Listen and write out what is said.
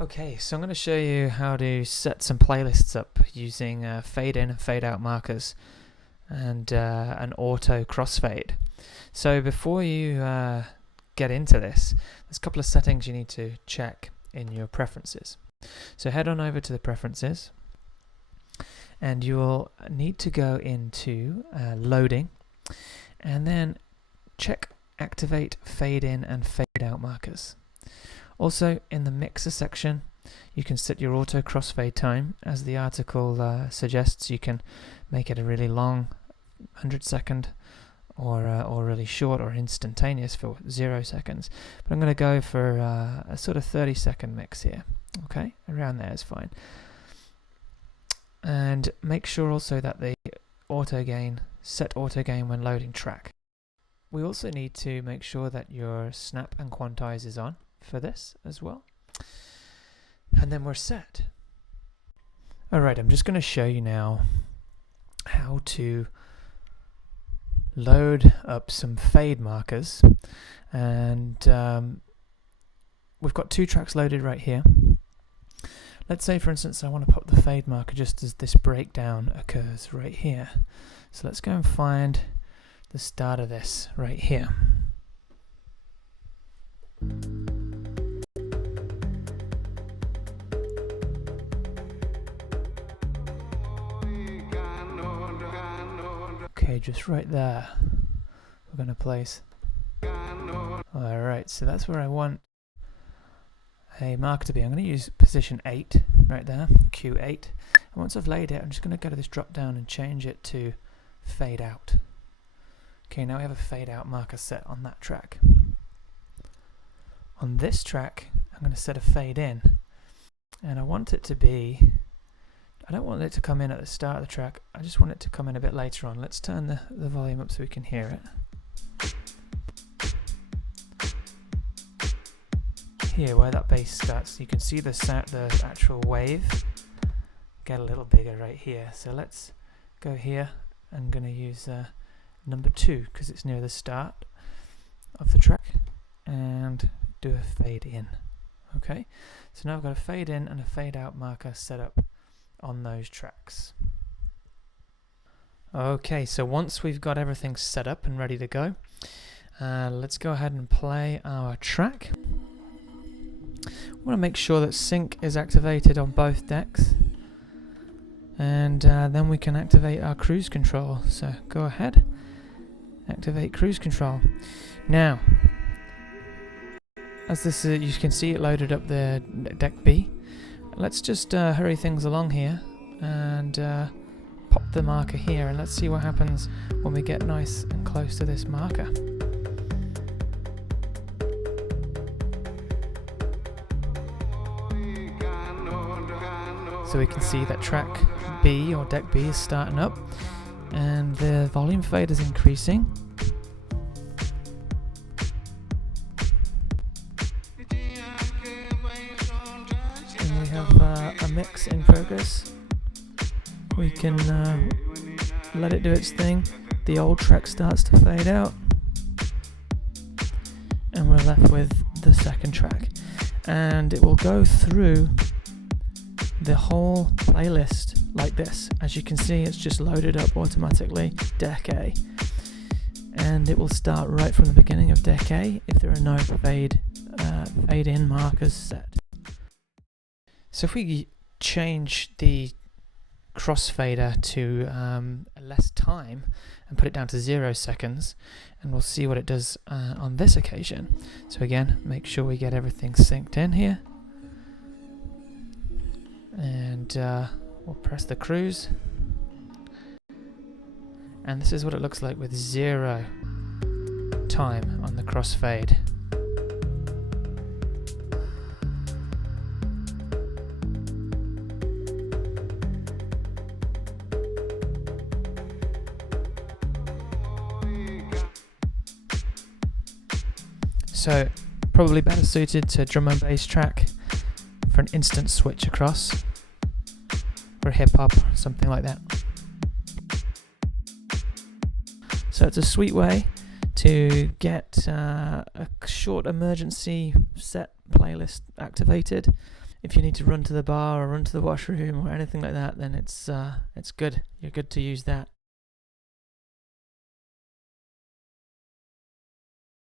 Okay, so I'm going to show you how to set some playlists up using fade in and fade out markers and an auto crossfade. So before you get into this, there's a couple of settings you need to check in your preferences. So head on over to the preferences and you'll need to go into loading and then check activate fade in and fade out markers. Also, in the mixer section, you can set your auto crossfade time. As the article suggests, you can make it a really long 100-second or really short or instantaneous for 0 seconds. But I'm going to go for a sort of 30-second mix here. Okay, around there is fine. And make sure also that the set auto gain when loading track. We also need to make sure that your snap and quantize is on for this as well, and then we're set. Alright, I'm just going to show you now how to load up some fade markers, and we've got 2 tracks loaded right here. Let's say for instance I want to pop the fade marker just as this breakdown occurs right here. So let's go and find the start of this right here. Okay, just right there we're going to place. Alright, so that's where I want a marker to be. I'm going to use position 8 right there, Q8. And once I've laid it, I'm just going to go to this drop down and change it to fade out. Okay, now we have a fade out marker set on that track. On this track, I'm going to set a fade in, and I want it to be, I don't want it to come in at the start of the track, I just want it to come in a bit later on. Let's turn the volume up so we can hear it. Here, where that bass starts, you can see the actual wave get a little bigger right here. So let's go here. I'm going to use number 2 because it's near the start of the track, and do a fade in. Okay, so now I've got a fade in and a fade out marker set up on those tracks. Okay, so once we've got everything set up and ready to go, let's go ahead and play our track. I want to make sure that sync is activated on both decks, and then we can activate our cruise control. So go ahead, activate cruise control. Now, as this you can see it loaded up the deck B. Let's just hurry things along here and pop the marker here, and let's see what happens when we get nice and close to this marker. So we can see that track B or deck B is starting up, and the volume fade is increasing. And we have a mix in progress. We can let it do its thing. The old track starts to fade out, and we're left with the second track, and it will go through the whole playlist like this. As you can see, it's just loaded up automatically, deck A, and it will start right from the beginning of deck A if there are no fade in markers set. So if we change the crossfader to less time and put it down to 0 seconds, and we'll see what it does on this occasion. So again, make sure we get everything synced in here, and we'll press the cruise, and this is what it looks like with 0 time on the crossfade. So probably better suited to drum and bass track for an instant switch across, for hip hop, something like that. So it's a sweet way to get a short emergency set playlist activated if you need to run to the bar or run to the washroom or anything like that, then it's good. You're good to use that.